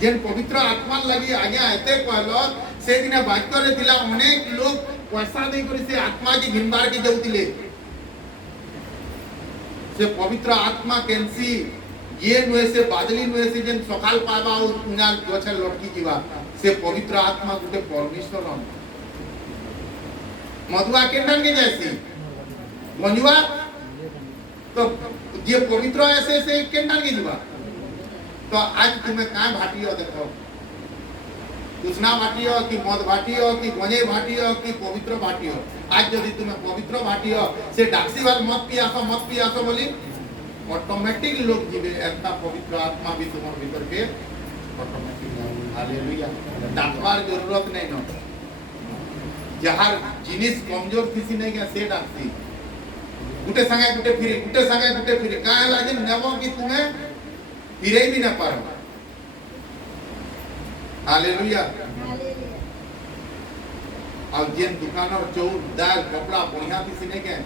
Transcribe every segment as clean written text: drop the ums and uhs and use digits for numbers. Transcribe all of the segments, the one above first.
जेन पवित्र आत्मा लगी आज्ञा एते कहलो से दिन वाक्य रे थिला अनेक लोग पैसा दे करी से आत्मा की घिनबार के जाउतिले से पवित्र आत्मा केनसी ये नुए से बादली नुए से जेन सकाल पाबा उना गछ लटकी जीवा से पवित्र आत्मा गुटे परमेश्वर मधुआ केंडन के जैसी मनुआ तो ये पवित्र ऐसे से केंडन के जीवा तो आज तुम्हें कहाँ भाटियो देखो कृष्णा भाटियो कि मद भाटियो कि गंजे भाटियो कि पवित्र भाटियो आज यदि तुम्हें पवित्र भाटियो से डाक्सी वाल मत पियासो बोली ऑटोमेटिक लोग जीवे ऐसा पवित्र आत्मा भी तुम्हारे भीतर के ऑटोमेटिक हालेलुया डाकवार जरूरत नहीं न जहार जिनिस कमजोर किसी नहीं क्या से डाक्सी गुटे संगे गुटे फिरे काहे लागे नेबो कि तुम्हें फिरे भी ना पारो हालेलुया और जेन दुकान और चौर दाल कपड़ा बढ़िया किसी ने के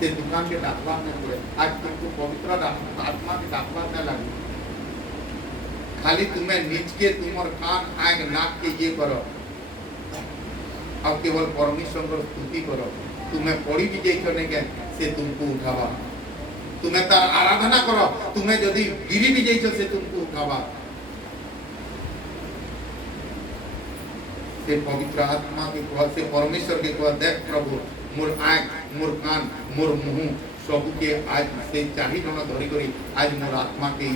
से दुकान के डाकवा में पड़े आज तुमको पवित्र आत्मा की डाकवा में लगे खाली तुम्हें नीच के तुमर कान आंख नाक के ये करो अब केवल परमेश्वर को स्तुति करो तुम्हें पड़ी भी जाइछो ने के से तुमको उठावा तुम्हें तार आराधना करो तुम्हें यदि गिरी भी जाइछो से तुमको उठावा से पवित्र आत्मा के कह से परमेश्वर के कह देख प्रभु मोर आंख मोर कान मोर मुंह सब के आज से चाही जन धरी करी आज मोर आत्मा के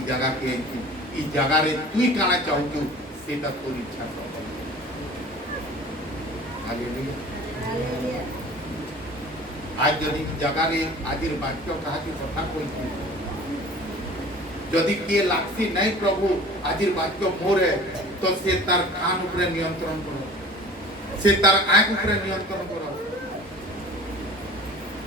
ई जगह रे तुई काना चाहू सेटा तोर इच्छा कर हालेलुया आज यदि जगह रे आजिर वाक्य कहा कि कथा कोई यदि के लाक्सी नहीं प्रभु आजिर वाक्य मोर है तो से तार कान ऊपर नियंत्रण करो से तार आंख ऊपर नियंत्रण करो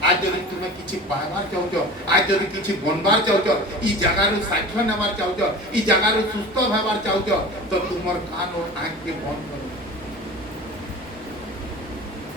आज यदि तुम्हें किछि पाइबार चाहूछ आज यदि किछि बनबार चाहूछ ई जगह रे साक्ष्य नेबार चाहूछ ई जगह रे सुस्थ होबार चाहूछ तो तुमर कान और आंख के बंद करो